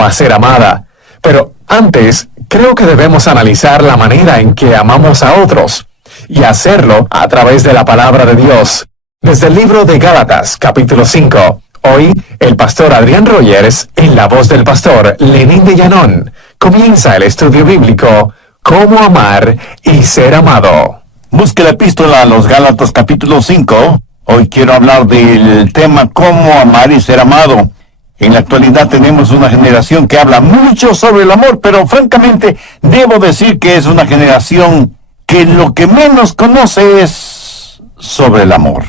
a ser amada. Pero antes, creo que debemos analizar la manera en que amamos a otros, y hacerlo a través de la palabra de Dios. Desde el libro de Gálatas, capítulo 5. Hoy, el pastor Adrián Rogers, en la voz del pastor Lenín de Llanón, comienza el estudio bíblico Cómo amar y ser amado. Busque la epístola a los Gálatas, capítulo 5. Hoy quiero hablar del tema Cómo amar y ser amado. En la actualidad tenemos una generación que habla mucho sobre el amor, pero francamente debo decir que es una generación que lo que menos conoce es sobre el amor.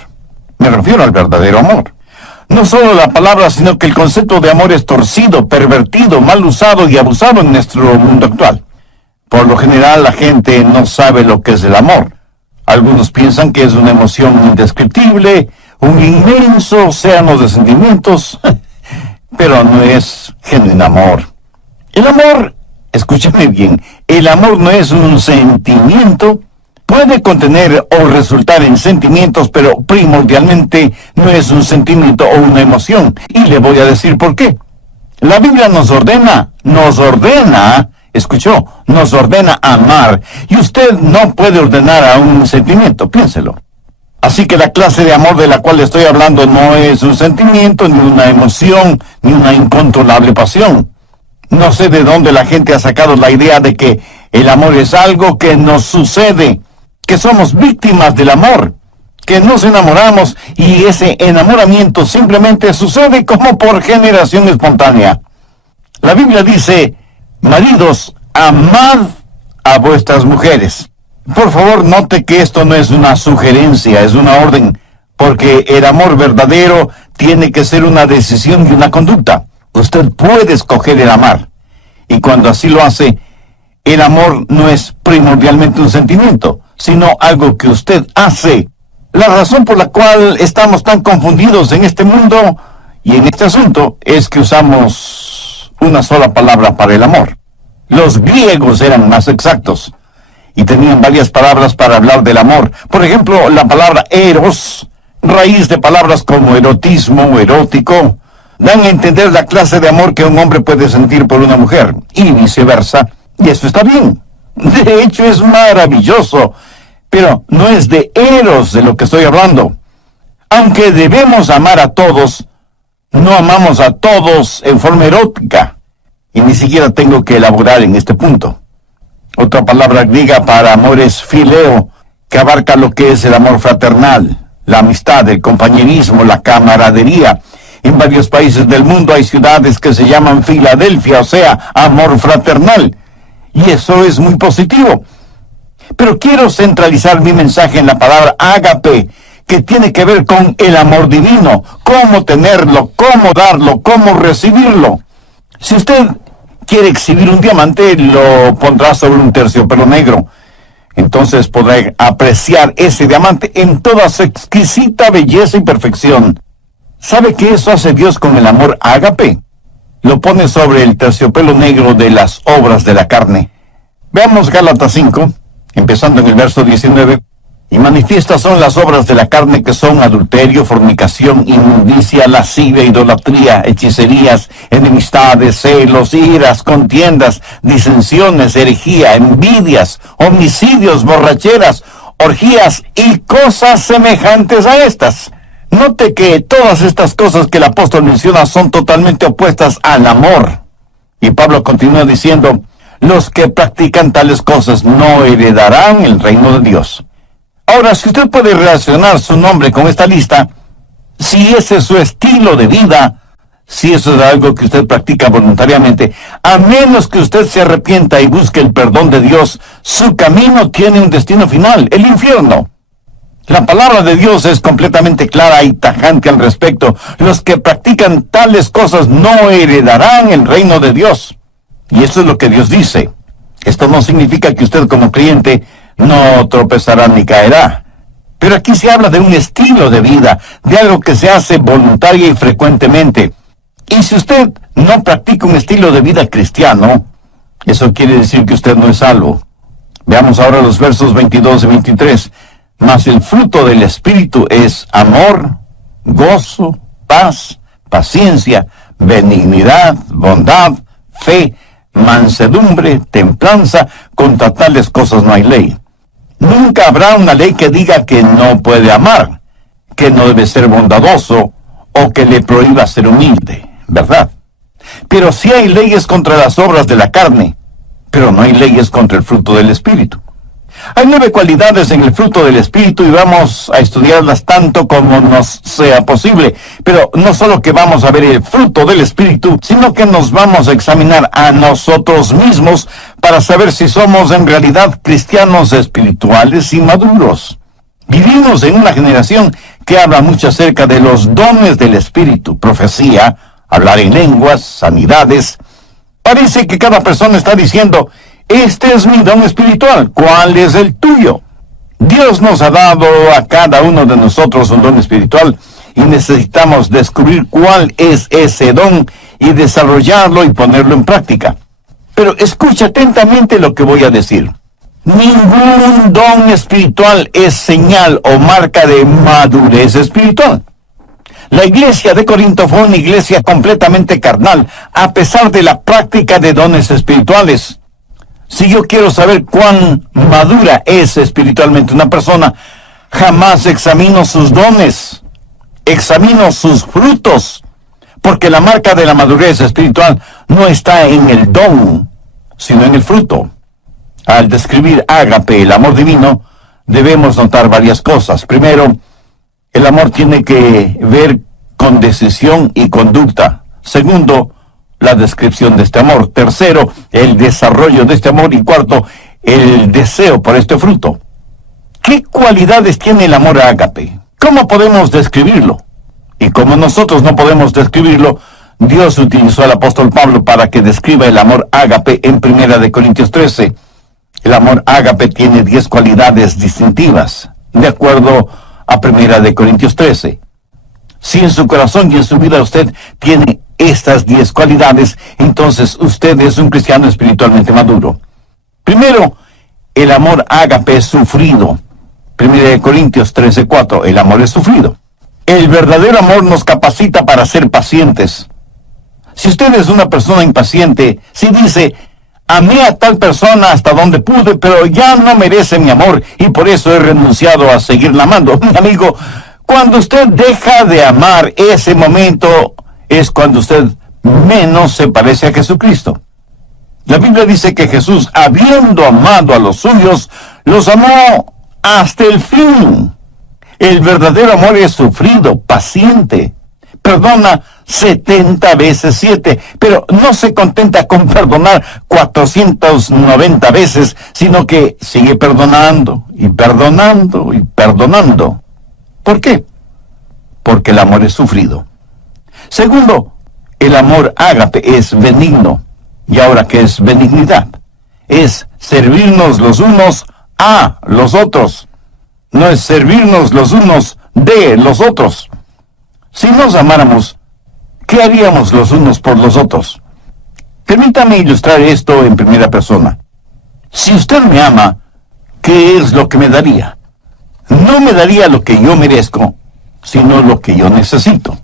Me refiero al verdadero amor. No solo la palabra, sino que el concepto de amor es torcido, pervertido, mal usado y abusado en nuestro mundo actual. Por lo general, la gente no sabe lo que es el amor. Algunos piensan que es una emoción indescriptible, un inmenso océano de sentimientos, pero no es genuino amor. El amor, escúchame bien, el amor no es un sentimiento. Puede contener o resultar en sentimientos, pero primordialmente no es un sentimiento o una emoción. Y le voy a decir por qué. La Biblia nos ordena, escuchó, nos ordena amar. Y usted no puede ordenar a un sentimiento, piénselo. Así que la clase de amor de la cual estoy hablando no es un sentimiento, ni una emoción, ni una incontrolable pasión. No sé de dónde la gente ha sacado la idea de que el amor es algo que nos sucede, que somos víctimas del amor, que nos enamoramos y ese enamoramiento simplemente sucede como por generación espontánea. La Biblia dice, maridos, amad a vuestras mujeres. Por favor, note que esto no es una sugerencia, es una orden, porque el amor verdadero tiene que ser una decisión y una conducta. Usted puede escoger el amar, y cuando así lo hace, el amor no es primordialmente un sentimiento, sino algo que usted hace. La razón por la cual estamos tan confundidos en este mundo y en este asunto es que usamos una sola palabra para el amor. Los griegos eran más exactos y tenían varias palabras para hablar del amor. Por ejemplo, la palabra eros, raíz de palabras como erotismo, erótico, dan a entender la clase de amor que un hombre puede sentir por una mujer, y viceversa, y eso está bien. De hecho, es maravilloso, pero no es de eros de lo que estoy hablando. Aunque debemos amar a todos, no amamos a todos en forma erótica, y ni siquiera tengo que elaborar en este punto. Otra palabra griega para amor es fileo, que abarca lo que es el amor fraternal, la amistad, el compañerismo, la camaradería. En varios países del mundo hay ciudades que se llaman Filadelfia, o sea, amor fraternal. Y eso es muy positivo. Pero quiero centralizar mi mensaje en la palabra ágape, que tiene que ver con el amor divino, cómo tenerlo, cómo darlo, cómo recibirlo. Si usted quiere exhibir un diamante, lo pondrá sobre un terciopelo negro. Entonces podrá apreciar ese diamante en toda su exquisita belleza y perfección. ¿Sabe qué eso hace Dios con el amor ágape? Lo pone sobre el terciopelo negro de las obras de la carne. Veamos Gálatas 5, empezando en el verso 19. Y manifiestas son las obras de la carne, que son adulterio, fornicación, inmundicia, lascivia, idolatría, hechicerías, enemistades, celos, iras, contiendas, disensiones, herejía, envidias, homicidios, borracheras, orgías y cosas semejantes a estas. Note que todas estas cosas que el apóstol menciona son totalmente opuestas al amor. Y Pablo continúa diciendo, los que practican tales cosas no heredarán el reino de Dios. Ahora, si usted puede relacionar su nombre con esta lista, si ese es su estilo de vida, si eso es algo que usted practica voluntariamente, a menos que usted se arrepienta y busque el perdón de Dios, su camino tiene un destino final, el infierno. La palabra de Dios es completamente clara y tajante al respecto. Los que practican tales cosas no heredarán el reino de Dios. Y eso es lo que Dios dice. Esto no significa que usted como creyente no tropezará ni caerá. Pero aquí se habla de un estilo de vida, de algo que se hace voluntaria y frecuentemente. Y si usted no practica un estilo de vida cristiano, eso quiere decir que usted no es salvo. Veamos ahora los versos 22 y 23. Mas el fruto del Espíritu es amor, gozo, paz, paciencia, benignidad, bondad, fe, mansedumbre, templanza. Contra tales cosas no hay ley. Nunca habrá una ley que diga que no puede amar, que no debe ser bondadoso o que le prohíba ser humilde, ¿verdad? Pero sí hay leyes contra las obras de la carne, pero no hay leyes contra el fruto del Espíritu. Hay 9 cualidades en el fruto del Espíritu y vamos a estudiarlas tanto como nos sea posible. Pero no solo que vamos a ver el fruto del Espíritu, sino que nos vamos a examinar a nosotros mismos para saber si somos en realidad cristianos espirituales y maduros. Vivimos en una generación que habla mucho acerca de los dones del Espíritu, profecía, hablar en lenguas, sanidades. Parece que cada persona está diciendo: este es mi don espiritual, ¿cuál es el tuyo? Dios nos ha dado a cada uno de nosotros un don espiritual y necesitamos descubrir cuál es ese don y desarrollarlo y ponerlo en práctica. Pero escucha atentamente lo que voy a decir. Ningún don espiritual es señal o marca de madurez espiritual. La iglesia de Corinto fue una iglesia completamente carnal, a pesar de la práctica de dones espirituales. Si yo quiero saber cuán madura es espiritualmente una persona, jamás examino sus dones, examino sus frutos, porque la marca de la madurez espiritual no está en el don, sino en el fruto. Al describir ágape, el amor divino, debemos notar varias cosas. Primero, el amor tiene que ver con decisión y conducta. Segundo, la descripción de este amor. Tercero, el desarrollo de este amor. Y cuarto, el deseo por este fruto. ¿Qué cualidades tiene el amor ágape? ¿Cómo podemos describirlo? Y como nosotros no podemos describirlo, Dios utilizó al apóstol Pablo para que describa el amor ágape en 1 Corintios 13. El amor ágape tiene 10 cualidades distintivas, de acuerdo a 1 Corintios 13. Si en su corazón y en su vida usted tiene estas 10 cualidades, entonces usted es un cristiano espiritualmente maduro. Primero, el amor ágape es sufrido. 1 Corintios 13:4, el amor es sufrido. El verdadero amor nos capacita para ser pacientes. Si usted es una persona impaciente, si dice: amé a tal persona hasta donde pude, pero ya no merece mi amor y por eso he renunciado a seguirla amando. Mi amigo, cuando usted deja de amar, ese momento es cuando usted menos se parece a Jesucristo. La Biblia dice que Jesús, habiendo amado a los suyos, los amó hasta el fin. El verdadero amor es sufrido, paciente. Perdona 70 veces 7, pero no se contenta con perdonar 490 veces, sino que sigue perdonando y perdonando y perdonando. ¿Por qué? Porque el amor es sufrido. Segundo, el amor ágape es benigno. ¿Y ahora qué es benignidad? Es servirnos los unos a los otros. No es servirnos los unos de los otros. Si nos amáramos, ¿qué haríamos los unos por los otros? Permítame ilustrar esto en primera persona. Si usted me ama, ¿qué es lo que me daría? No me daría lo que yo merezco, sino lo que yo necesito.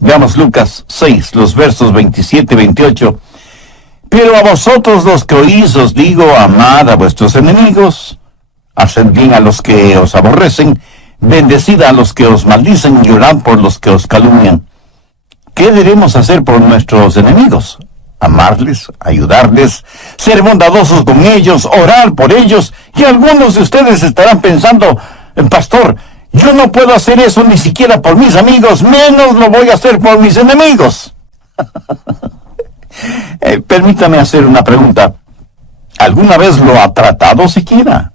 Veamos Lucas 6, los versos 27 y 28. Pero a vosotros los que oís os digo, amad a vuestros enemigos, haced bien a los que os aborrecen, bendecid a los que os maldicen y orad por los que os calumnian. ¿Qué debemos hacer por nuestros enemigos? Amarles, ayudarles, ser bondadosos con ellos, orar por ellos. Y algunos de ustedes estarán pensando: pastor, yo no puedo hacer eso ni siquiera por mis amigos, menos lo voy a hacer por mis enemigos. Permítame hacer una pregunta. ¿Alguna vez lo ha tratado siquiera?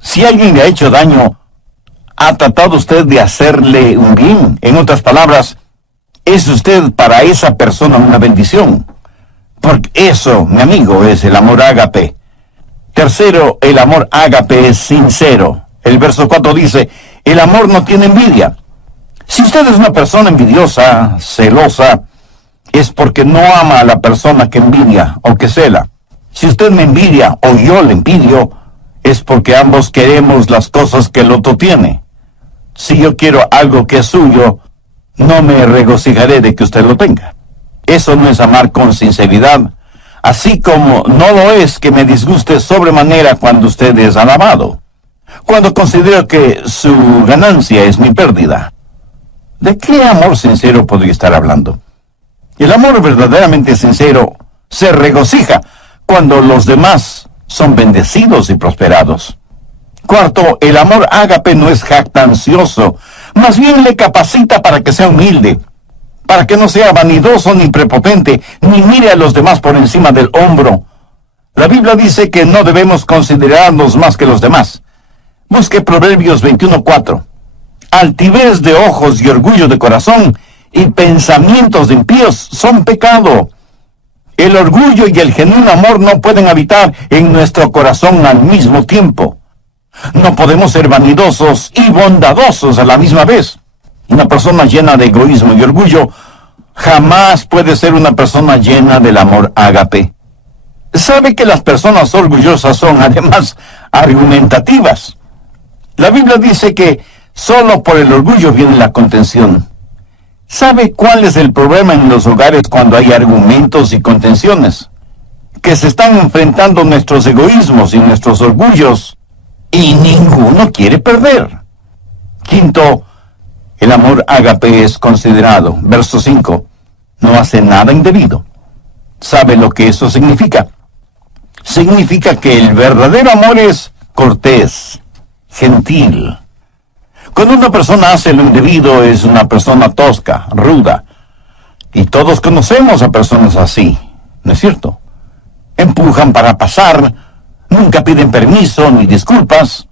Si alguien le ha hecho daño, ¿ha tratado usted de hacerle un bien? En otras palabras, ¿es usted para esa persona una bendición? Porque eso, mi amigo, es el amor ágape. Tercero, el amor ágape es sincero. El verso 4 dice: el amor no tiene envidia. Si usted es una persona envidiosa, celosa, es porque no ama a la persona que envidia o que cela. Si usted me envidia o yo le envidio, es porque ambos queremos las cosas que el otro tiene. Si yo quiero algo que es suyo, no me regocijaré de que usted lo tenga. Eso no es amar con sinceridad. así como no lo es que me disguste sobremanera cuando usted es alabado, cuando considero que su ganancia es mi pérdida. ¿De qué amor sincero podría estar hablando? El amor verdaderamente sincero se regocija cuando los demás son bendecidos y prosperados. Cuarto, el amor ágape no es jactancioso, más bien le capacita para que sea humilde, para que no sea vanidoso ni prepotente, ni mire a los demás por encima del hombro. La Biblia dice que no debemos considerarnos más que los demás. Busque Proverbios 21:4. Altivez de ojos y orgullo de corazón y pensamientos de impíos son pecado. El orgullo y el genuino amor no pueden habitar en nuestro corazón al mismo tiempo. No podemos ser vanidosos y bondadosos a la misma vez. Una persona llena de egoísmo y orgullo jamás puede ser una persona llena del amor ágape. Sabe que las personas orgullosas son además argumentativas. La Biblia dice que solo por el orgullo viene la contención. ¿Sabe cuál es el problema en los hogares cuando hay argumentos y contenciones? Que se están enfrentando nuestros egoísmos y nuestros orgullos, y ninguno quiere perder. Quinto, el amor ágape es considerado. Verso 5. No hace nada indebido. ¿Sabe lo que eso significa? Significa que el verdadero amor es cortés, gentil. Cuando una persona hace lo indebido es una persona tosca, ruda. Y todos conocemos a personas así, ¿no es cierto? Empujan para pasar, nunca piden permiso ni disculpas,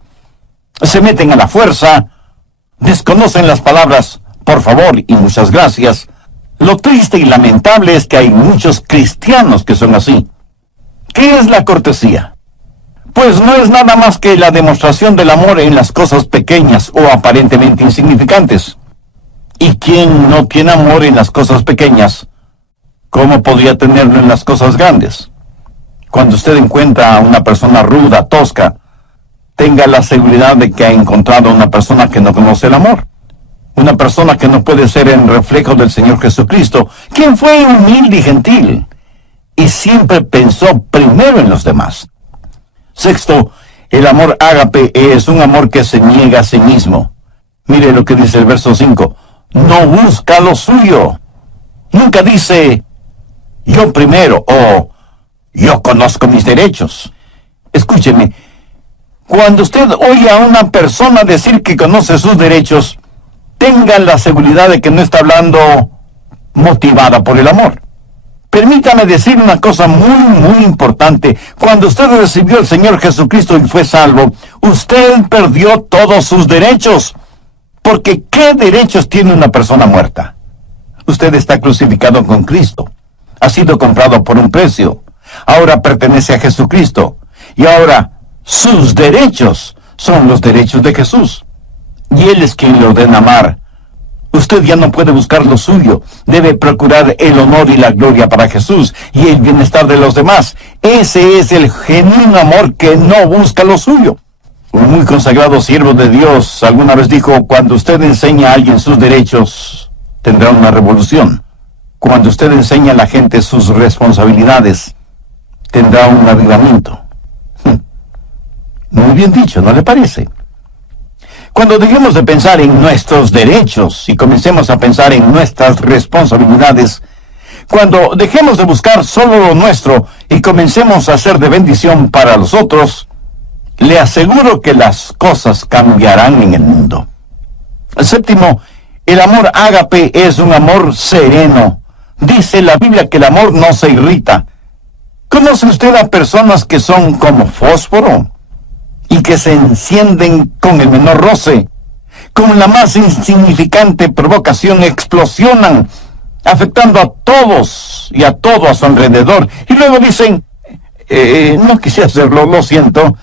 se meten a la fuerza, desconocen las palabras por favor y muchas gracias. Lo triste y lamentable es que hay muchos cristianos que son así. ¿Qué es la cortesía? Pues no es nada más que la demostración del amor en las cosas pequeñas o aparentemente insignificantes. ¿Y quién no tiene amor en las cosas pequeñas? ¿Cómo podría tenerlo en las cosas grandes? Cuando usted encuentra a una persona ruda, tosca, tenga la seguridad de que ha encontrado a una persona que no conoce el amor. Una persona que no puede ser el reflejo del Señor Jesucristo, quien fue humilde y gentil, y siempre pensó primero en los demás. Sexto, el amor ágape es un amor que se niega a sí mismo. Mire lo que dice el verso 5. No busca lo suyo. Nunca dice, yo primero, o yo conozco mis derechos. Escúcheme, cuando usted oye a una persona decir que conoce sus derechos, tenga la seguridad de que no está hablando motivada por el amor. Permítame decir una cosa muy importante. Cuando usted recibió al Señor Jesucristo y fue salvo, usted perdió todos sus derechos. Porque ¿qué derechos tiene una persona muerta? Usted está crucificado con Cristo. Ha sido comprado por un precio. Ahora pertenece a Jesucristo. Y ahora sus derechos son los derechos de Jesús. Y Él es quien le ordena amar. Usted ya no puede buscar lo suyo. Debe procurar el honor y la gloria para Jesús y el bienestar de los demás. Ese es el genuino amor que no busca lo suyo. Un muy consagrado siervo de Dios alguna vez dijo, cuando usted enseña a alguien sus derechos, tendrá una revolución. Cuando usted enseña a la gente sus responsabilidades, tendrá un avivamiento. Muy bien dicho, ¿no le parece? Cuando dejemos de pensar en nuestros derechos y comencemos a pensar en nuestras responsabilidades, cuando dejemos de buscar solo lo nuestro y comencemos a ser de bendición para los otros, le aseguro que las cosas cambiarán en el mundo. Séptimo, el amor ágape es un amor sereno. Dice la Biblia que el amor no se irrita. ¿Conoce usted a personas que son como fósforo y que se encienden con el menor roce? Con la más insignificante provocación explosionan, afectando a todos y a todo a su alrededor. Y luego dicen, no quise hacerlo, lo siento.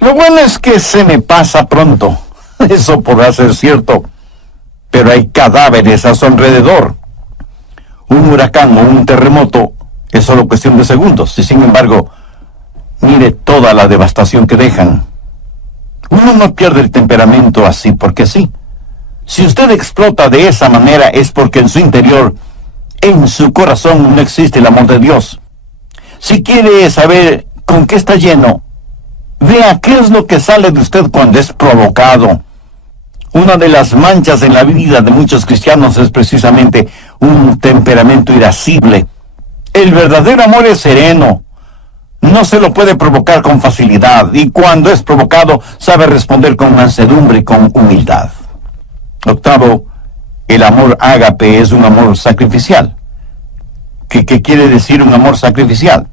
Lo bueno es que se me pasa pronto. Eso podrá ser cierto, pero hay cadáveres a su alrededor. Un huracán o un terremoto es solo cuestión de segundos, y sin embargo, mire toda la devastación que dejan. Uno no pierde el temperamento así porque sí. Si usted explota de esa manera es porque en su interior, en su corazón, no existe el amor de Dios. Si quiere saber con qué está lleno, vea qué es lo que sale de usted cuando es provocado. Una de las manchas en la vida de muchos cristianos es precisamente un temperamento irascible. El verdadero amor es sereno. No se lo puede provocar con facilidad, y cuando es provocado, sabe responder con mansedumbre y con humildad. Octavo, el amor ágape es un amor sacrificial. ¿Qué quiere decir un amor sacrificial?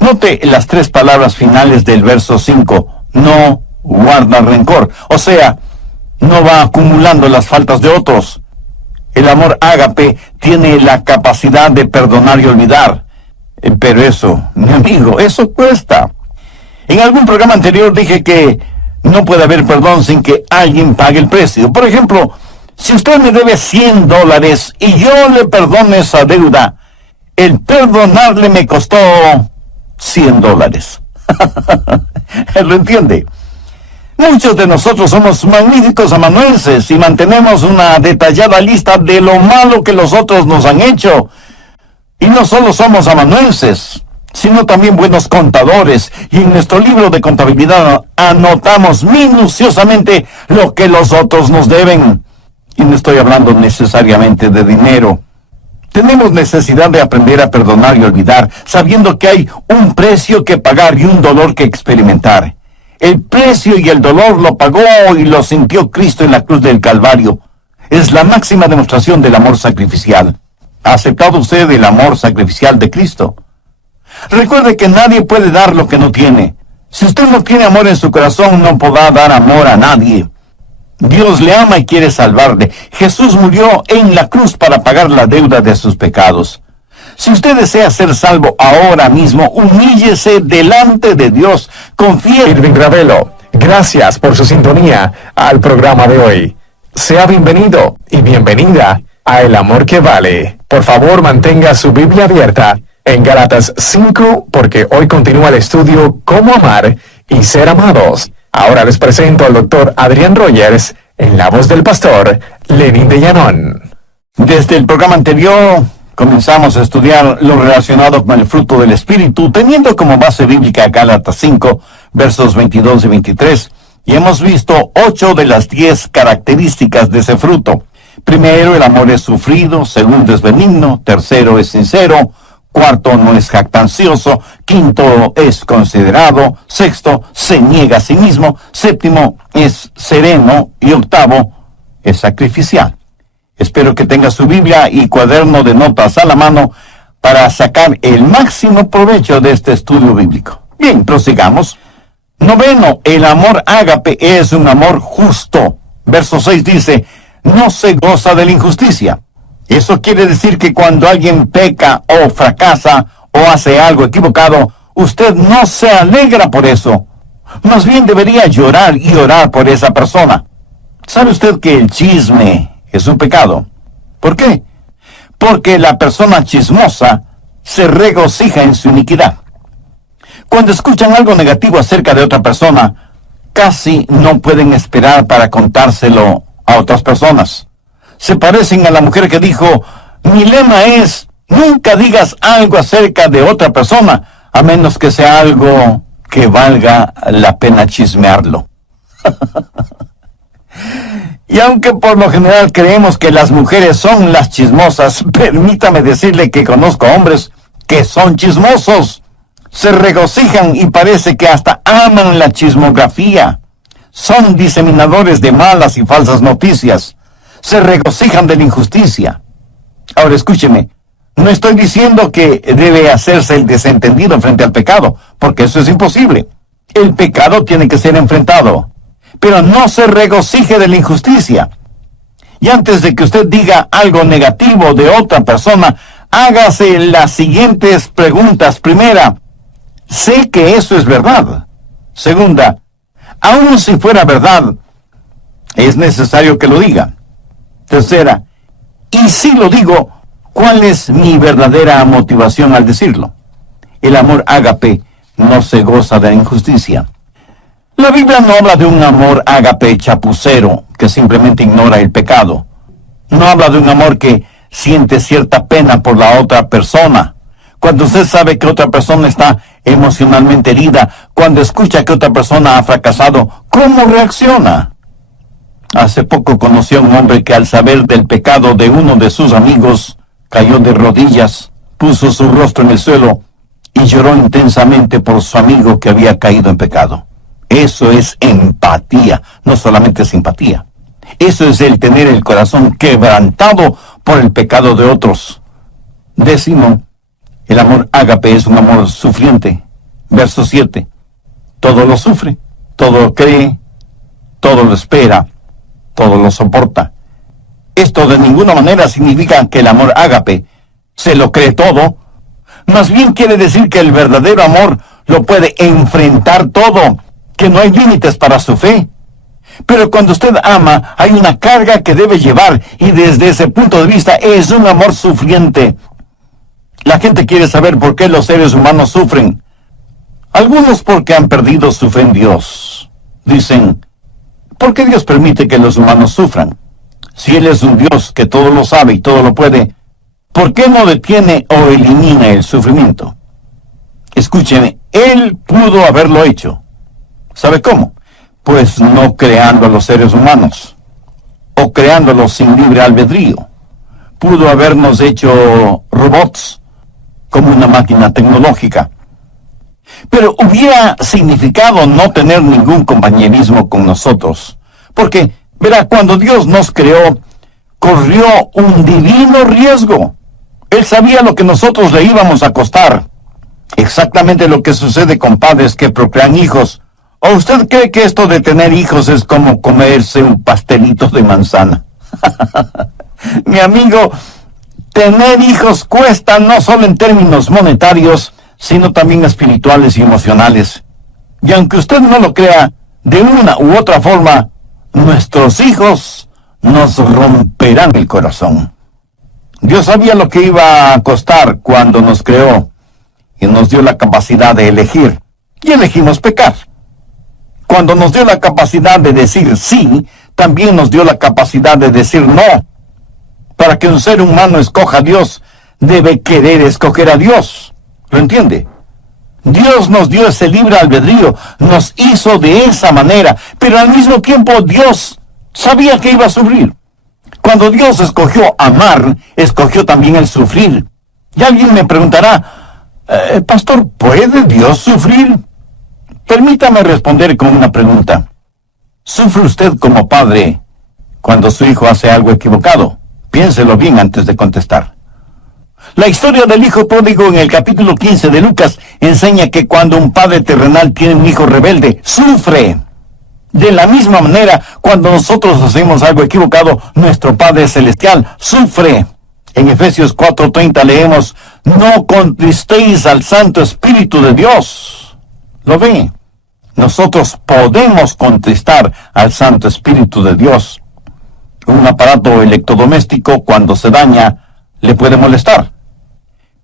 Note las tres palabras finales del verso 5. No guarda rencor. O sea, no va acumulando las faltas de otros. El amor ágape tiene la capacidad de perdonar y olvidar. Pero eso, mi amigo, eso cuesta. En algún programa anterior dije que no puede haber perdón sin que alguien pague el precio. Por ejemplo, si usted me debe $100 y yo le perdono esa deuda, el perdonarle me costó $100. ¿Lo entiende? Muchos de nosotros somos magníficos amanuenses y mantenemos una detallada lista de lo malo que los otros nos han hecho. Y no solo somos amanuenses, sino también buenos contadores. Y en nuestro libro de contabilidad anotamos minuciosamente lo que los otros nos deben. Y no estoy hablando necesariamente de dinero. Tenemos necesidad de aprender a perdonar y olvidar, sabiendo que hay un precio que pagar y un dolor que experimentar. El precio y el dolor lo pagó y lo sintió Cristo en la cruz del Calvario. Es la máxima demostración del amor sacrificial. ¿Ha aceptado usted el amor sacrificial de Cristo? Recuerde que nadie puede dar lo que no tiene. Si usted no tiene amor en su corazón, no podrá dar amor a nadie. Dios le ama y quiere salvarle. Jesús murió en la cruz para pagar la deuda de sus pecados. Si usted desea ser salvo ahora mismo, humíllese delante de Dios. Confíe. Irving Ravelo, gracias por su sintonía al programa de hoy. Sea bienvenido y bienvenida a El Amor que Vale. Por favor, mantenga su Biblia abierta en Gálatas 5, porque hoy continúa el estudio Cómo amar y ser amados. Ahora les presento al doctor Adrián Rogers en la voz del pastor Lenín de Llanón. Desde el programa anterior comenzamos a estudiar lo relacionado con el fruto del Espíritu, teniendo como base bíblica Gálatas 5, versos 22 y 23, y hemos visto 8 de las 10 características de ese fruto. Primero, el amor es sufrido. Segundo, es benigno. Tercero, es sincero. Cuarto, no es jactancioso. Quinto, es considerado. Sexto, se niega a sí mismo. Séptimo, es sereno. Y octavo, es sacrificial. Espero que tenga su Biblia y cuaderno de notas a la mano para sacar el máximo provecho de este estudio bíblico. Bien, prosigamos. Noveno, el amor ágape es un amor justo. Verso 6 dice, no se goza de la injusticia. Eso quiere decir que cuando alguien peca o fracasa o hace algo equivocado, usted no se alegra por eso. Más bien debería llorar y orar por esa persona. ¿Sabe usted que el chisme es un pecado? ¿Por qué? Porque la persona chismosa se regocija en su iniquidad. Cuando escuchan algo negativo acerca de otra persona, casi no pueden esperar para contárselo a otras personas. Se parecen a la mujer que dijo, mi lema es, nunca digas algo acerca de otra persona, a menos que sea algo que valga la pena chismearlo. Y aunque por lo general creemos que las mujeres son las chismosas, permítame decirle que conozco hombres que son chismosos. Se regocijan y parece que hasta aman la chismografía. Son diseminadores de malas y falsas noticias. Se regocijan de la injusticia. Ahora escúcheme, no estoy diciendo que debe hacerse el desentendido frente al pecado, porque eso es imposible. El pecado tiene que ser enfrentado. Pero no se regocije de la injusticia. Y antes de que usted diga algo negativo de otra persona, hágase las siguientes preguntas. Primera, ¿sé que eso es verdad? Segunda, aun si fuera verdad, ¿es necesario que lo diga? Tercera, y si lo digo, ¿cuál es mi verdadera motivación al decirlo? El amor ágape no se goza de la injusticia. La Biblia no habla de un amor ágape chapucero que simplemente ignora el pecado. No habla de un amor que siente cierta pena por la otra persona. Cuando usted sabe que otra persona está emocionalmente herida, cuando escucha que otra persona ha fracasado, ¿cómo reacciona? Hace poco conocí a un hombre que al saber del pecado de uno de sus amigos, cayó de rodillas, puso su rostro en el suelo y lloró intensamente por su amigo que había caído en pecado. Eso es empatía, no solamente simpatía. Eso es el tener el corazón quebrantado por el pecado de otros. 10, el amor ágape es un amor sufriente. Verso 7. Todo lo sufre, todo lo cree, todo lo espera, todo lo soporta. Esto de ninguna manera significa que el amor ágape se lo cree todo. Más bien quiere decir que el verdadero amor lo puede enfrentar todo, que no hay límites para su fe. Pero cuando usted ama, hay una carga que debe llevar, y desde ese punto de vista es un amor sufriente. La gente quiere saber por qué los seres humanos sufren. Algunos porque han perdido su fe en Dios. Dicen, ¿por qué Dios permite que los humanos sufran? Si Él es un Dios que todo lo sabe y todo lo puede, ¿por qué no detiene o elimina el sufrimiento? Escúcheme, Él pudo haberlo hecho. ¿Sabe cómo? Pues no creando a los seres humanos, o creándolos sin libre albedrío. Pudo habernos hecho robots, como una máquina tecnológica. Pero hubiera significado no tener ningún compañerismo con nosotros. Porque, verá, cuando Dios nos creó, corrió un divino riesgo. Él sabía lo que nosotros le íbamos a costar. Exactamente lo que sucede con padres que procrean hijos. ¿O usted cree que esto de tener hijos es como comerse un pastelito de manzana? Mi amigo, tener hijos cuesta no solo en términos monetarios, sino también espirituales y emocionales. Y aunque usted no lo crea, de una u otra forma, nuestros hijos nos romperán el corazón. Dios sabía lo que iba a costar cuando nos creó y nos dio la capacidad de elegir. Y elegimos pecar. Cuando nos dio la capacidad de decir sí, también nos dio la capacidad de decir no. Para que un ser humano escoja a Dios, debe querer escoger a Dios. ¿Lo entiende? Dios nos dio ese libre albedrío, nos hizo de esa manera, pero al mismo tiempo Dios sabía que iba a sufrir. Cuando Dios escogió amar, escogió también el sufrir. Y alguien me preguntará, Pastor, ¿puede Dios sufrir? Permítame responder con una pregunta. ¿Sufre usted como padre cuando su hijo hace algo equivocado? Piénselo bien antes de contestar. La historia del hijo pródigo en el capítulo 15 de Lucas enseña que cuando un padre terrenal tiene un hijo rebelde, sufre. De la misma manera, cuando nosotros hacemos algo equivocado, nuestro Padre Celestial sufre. En Efesios 4:30 leemos, no contristéis al Santo Espíritu de Dios. ¿Lo ve? Nosotros podemos contristar al Santo Espíritu de Dios. Un aparato electrodoméstico, cuando se daña, le puede molestar.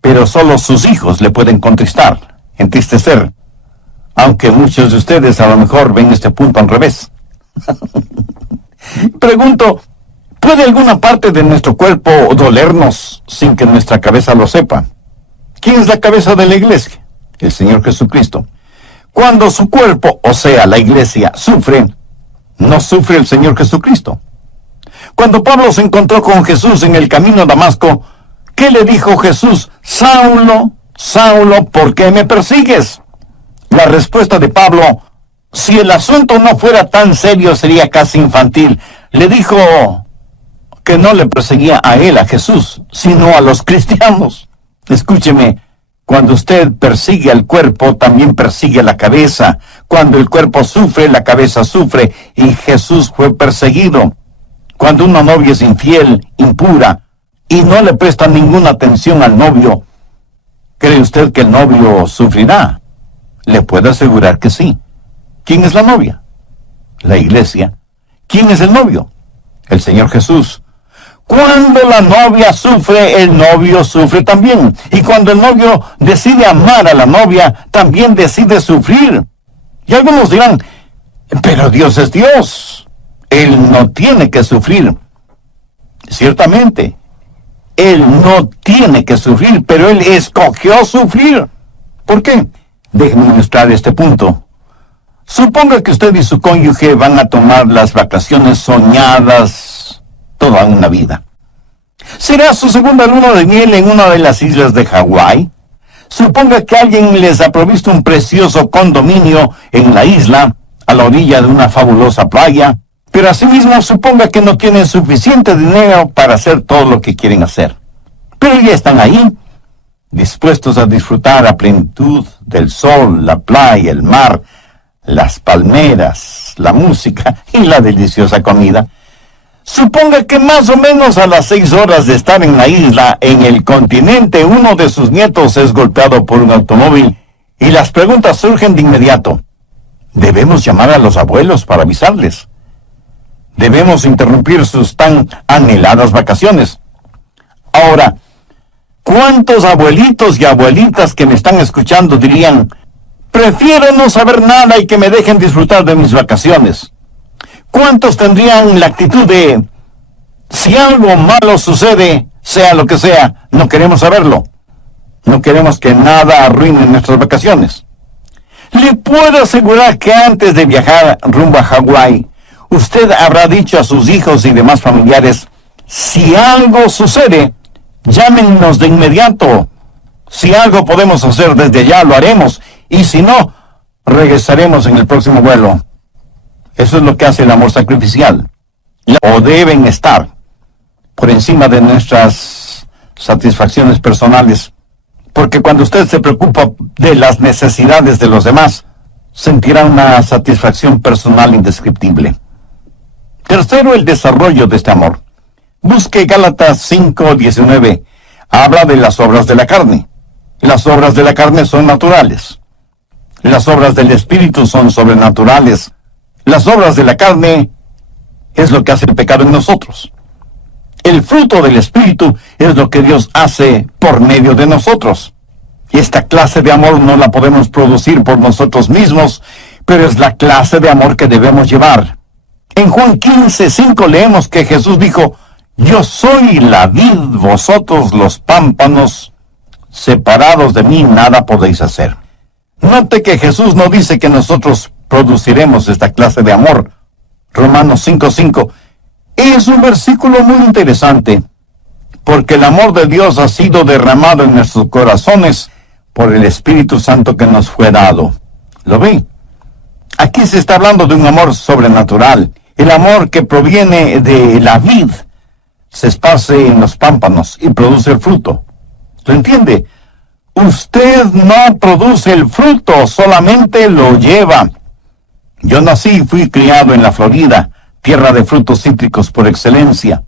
Pero solo sus hijos le pueden contristar, entristecer. Aunque muchos de ustedes a lo mejor ven este punto al revés. Pregunto, ¿puede alguna parte de nuestro cuerpo dolernos sin que nuestra cabeza lo sepa? ¿Quién es la cabeza de la iglesia? El Señor Jesucristo. Cuando su cuerpo, o sea, la iglesia, sufre, no sufre el Señor Jesucristo. Cuando Pablo se encontró con Jesús en el camino a Damasco, ¿qué le dijo Jesús? Saulo, Saulo, ¿por qué me persigues? La respuesta de Pablo, si el asunto no fuera tan serio, sería casi infantil. Le dijo que no le perseguía a él, a Jesús, sino a los cristianos. Escúcheme, cuando usted persigue al cuerpo, también persigue la cabeza. Cuando el cuerpo sufre, la cabeza sufre, y Jesús fue perseguido. Cuando una novia es infiel, impura, y no le presta ninguna atención al novio, ¿cree usted que el novio sufrirá? Le puedo asegurar que sí. ¿Quién es la novia? La iglesia. ¿Quién es el novio? El Señor Jesús. Cuando la novia sufre, el novio sufre también. Y cuando el novio decide amar a la novia, también decide sufrir. Y algunos dirán, pero Dios es Dios. Él no tiene que sufrir. Ciertamente, Él no tiene que sufrir, pero Él escogió sufrir. ¿Por qué? Déjeme ilustrar este punto. Suponga que usted y su cónyuge van a tomar las vacaciones soñadas toda una vida. ¿Será su segunda luna de miel en una de las islas de Hawái? Suponga que alguien les ha provisto un precioso condominio en la isla, a la orilla de una fabulosa playa, pero asimismo suponga que no tienen suficiente dinero para hacer todo lo que quieren hacer. Pero ya están ahí, dispuestos a disfrutar a plenitud del sol, la playa, el mar, las palmeras, la música y la deliciosa comida. Suponga que más o menos a las 6 horas de estar en la isla, en el continente, uno de sus nietos es golpeado por un automóvil y las preguntas surgen de inmediato. Debemos llamar a los abuelos para avisarles. Debemos interrumpir sus tan anheladas vacaciones. Ahora, ¿cuántos abuelitos y abuelitas que me están escuchando dirían, prefiero no saber nada y que me dejen disfrutar de mis vacaciones? ¿Cuántos tendrían la actitud de, si algo malo sucede, sea lo que sea, no queremos saberlo? No queremos que nada arruine nuestras vacaciones. Le puedo asegurar que antes de viajar rumbo a Hawái, usted habrá dicho a sus hijos y demás familiares, si algo sucede, llámenos de inmediato. Si algo podemos hacer desde allá, lo haremos. Y si no, regresaremos en el próximo vuelo. Eso es lo que hace el amor sacrificial. O deben estar por encima de nuestras satisfacciones personales. Porque cuando usted se preocupa de las necesidades de los demás, sentirá una satisfacción personal indescriptible. Tercero, el desarrollo de este amor. Busque Gálatas 5:19. Habla de las obras de la carne. Las obras de la carne son naturales. Las obras del Espíritu son sobrenaturales. Las obras de la carne es lo que hace el pecado en nosotros. El fruto del Espíritu es lo que Dios hace por medio de nosotros. Y esta clase de amor no la podemos producir por nosotros mismos, pero es la clase de amor que debemos llevar. En Juan 15:5 leemos que Jesús dijo, yo soy la vid, vosotros los pámpanos, separados de mí nada podéis hacer. Note que Jesús no dice que nosotros produciremos esta clase de amor. Romanos 5:5 es un versículo muy interesante, porque el amor de Dios ha sido derramado en nuestros corazones por el Espíritu Santo que nos fue dado. ¿Lo ve? Aquí se está hablando de un amor sobrenatural, el amor que proviene de la vid, se esparce en los pámpanos y produce el fruto. ¿Lo entiende? Usted no produce el fruto, solamente lo lleva. Yo nací y fui criado en la Florida, tierra de frutos cítricos por excelencia.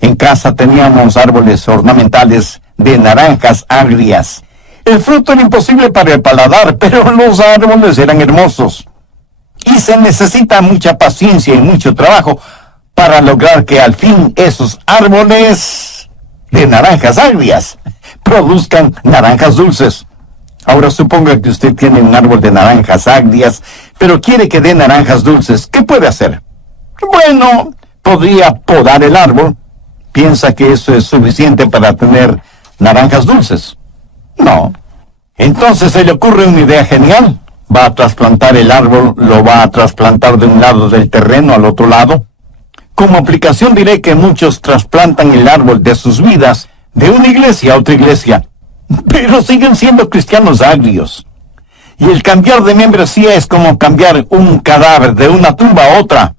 En casa teníamos árboles ornamentales de naranjas agrias. El fruto era imposible para el paladar, pero los árboles eran hermosos. Y se necesita mucha paciencia y mucho trabajo para lograr que al fin esos árboles de naranjas agrias produzcan naranjas dulces. Ahora suponga que usted tiene un árbol de naranjas agrias, pero quiere que dé naranjas dulces. ¿Qué puede hacer? Bueno, podría podar el árbol. ¿Piensa que eso es suficiente para tener naranjas dulces? No. Entonces se le ocurre una idea genial. Va a trasplantar el árbol, lo va a trasplantar de un lado del terreno al otro lado. Como aplicación diré que muchos trasplantan el árbol de sus vidas de una iglesia a otra iglesia, pero siguen siendo cristianos agrios. Y el cambiar de membresía es como cambiar un cadáver de una tumba a otra.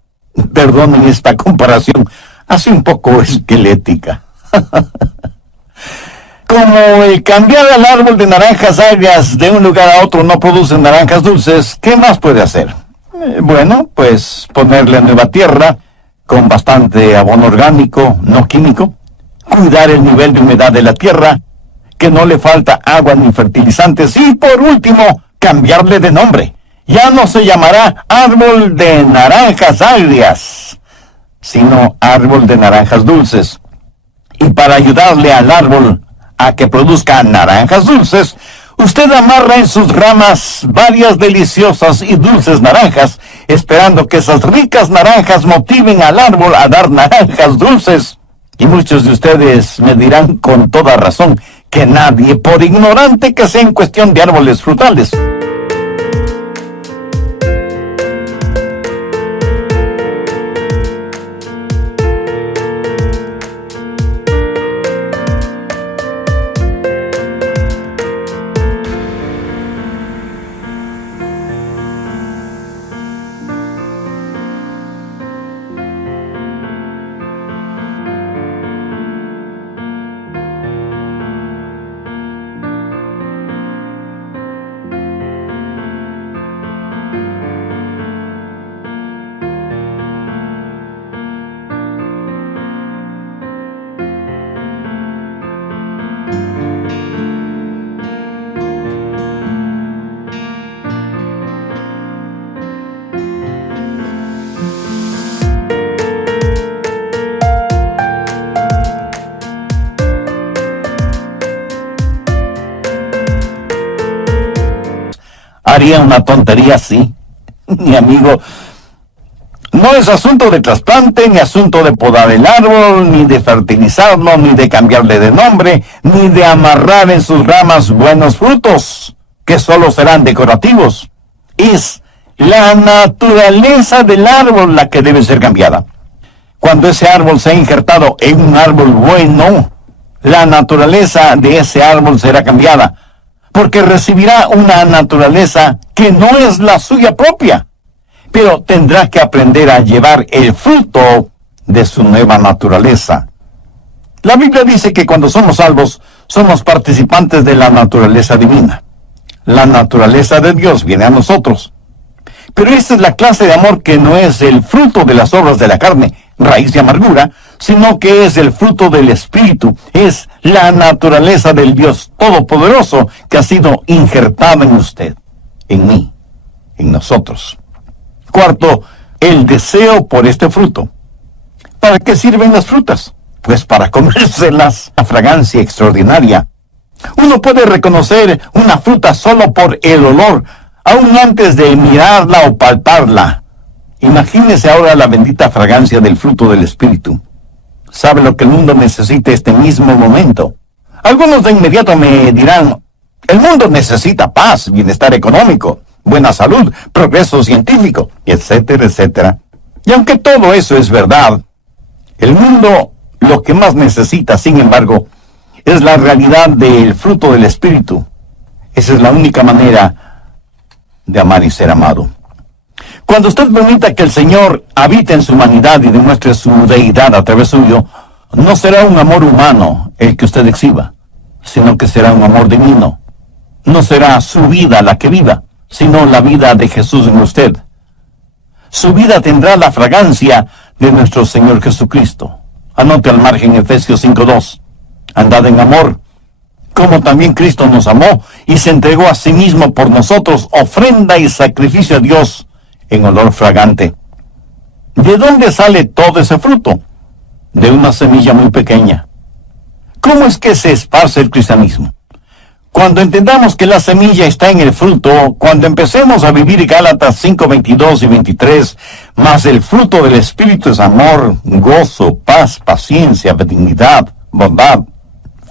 Perdonen esta comparación, así un poco esquelética. Como el cambiar el árbol de naranjas agrias de un lugar a otro no produce naranjas dulces, ¿qué más puede hacer? Bueno, pues ponerle nueva tierra, con bastante abono orgánico, no químico, cuidar el nivel de humedad de la tierra, que no le falta agua ni fertilizantes, y por último, cambiarle de nombre. Ya no se llamará árbol de naranjas agrias, sino árbol de naranjas dulces. Y para ayudarle al árbol a que produzca naranjas dulces, usted amarra en sus ramas varias deliciosas y dulces naranjas, esperando que esas ricas naranjas motiven al árbol a dar naranjas dulces. Y muchos de ustedes me dirán con toda razón que nadie, por ignorante que sea en cuestión de árboles frutales, haría una tontería así. Mi amigo, no es asunto de trasplante, ni asunto de podar el árbol, ni de fertilizarlo, ni de cambiarle de nombre, ni de amarrar en sus ramas buenos frutos, que solo serán decorativos. Es la naturaleza del árbol la que debe ser cambiada. Cuando ese árbol sea injertado en un árbol bueno, la naturaleza de ese árbol será cambiada, porque recibirá una naturaleza que no es la suya propia, pero tendrá que aprender a llevar el fruto de su nueva naturaleza. La Biblia dice que cuando somos salvos, somos participantes de la naturaleza divina. La naturaleza de Dios viene a nosotros. Pero esta es la clase de amor que no es el fruto de las obras de la carne, raíz de amargura, sino que es el fruto del Espíritu, es la naturaleza del Dios Todopoderoso que ha sido injertada en usted, en mí, en nosotros. Cuarto, el deseo por este fruto. ¿Para qué sirven las frutas? Pues para comérselas, la fragancia extraordinaria. Uno puede reconocer una fruta solo por el olor, aún antes de mirarla o palparla. Imagínese ahora la bendita fragancia del fruto del Espíritu. ¿Sabe lo que el mundo necesita este mismo momento? Algunos de inmediato me dirán, el mundo necesita paz, bienestar económico, buena salud, progreso científico, etcétera, etcétera. Y aunque todo eso es verdad, el mundo lo que más necesita, sin embargo, es la realidad del fruto del Espíritu. Esa es la única manera de amar y ser amado. Cuando usted permita que el Señor habite en su humanidad y demuestre su deidad a través suyo, no será un amor humano el que usted exhiba, sino que será un amor divino. No será su vida la que viva, sino la vida de Jesús en usted. Su vida tendrá la fragancia de nuestro Señor Jesucristo. Anote al margen Efesios 5:2. Andad en amor, como también Cristo nos amó y se entregó a sí mismo por nosotros, ofrenda y sacrificio a Dios en olor fragante. ¿De dónde sale todo ese fruto? De una semilla muy pequeña. ¿Cómo es que se esparce el cristianismo? Cuando entendamos que la semilla está en el fruto, cuando empecemos a vivir Gálatas 5:22 y 23, más el fruto del Espíritu es amor, gozo, paz, paciencia, benignidad, bondad,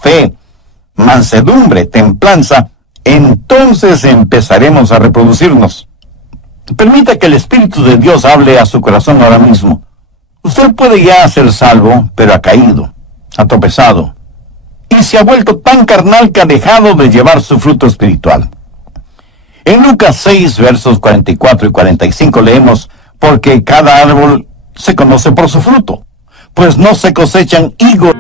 fe, mansedumbre, templanza, entonces empezaremos a reproducirnos. Permita que el Espíritu de Dios hable a su corazón ahora mismo. Usted puede ya ser salvo, pero ha caído, ha tropezado, y se ha vuelto tan carnal que ha dejado de llevar su fruto espiritual. En Lucas 6, versos 44 y 45 leemos, porque cada árbol se conoce por su fruto, pues no se cosechan higos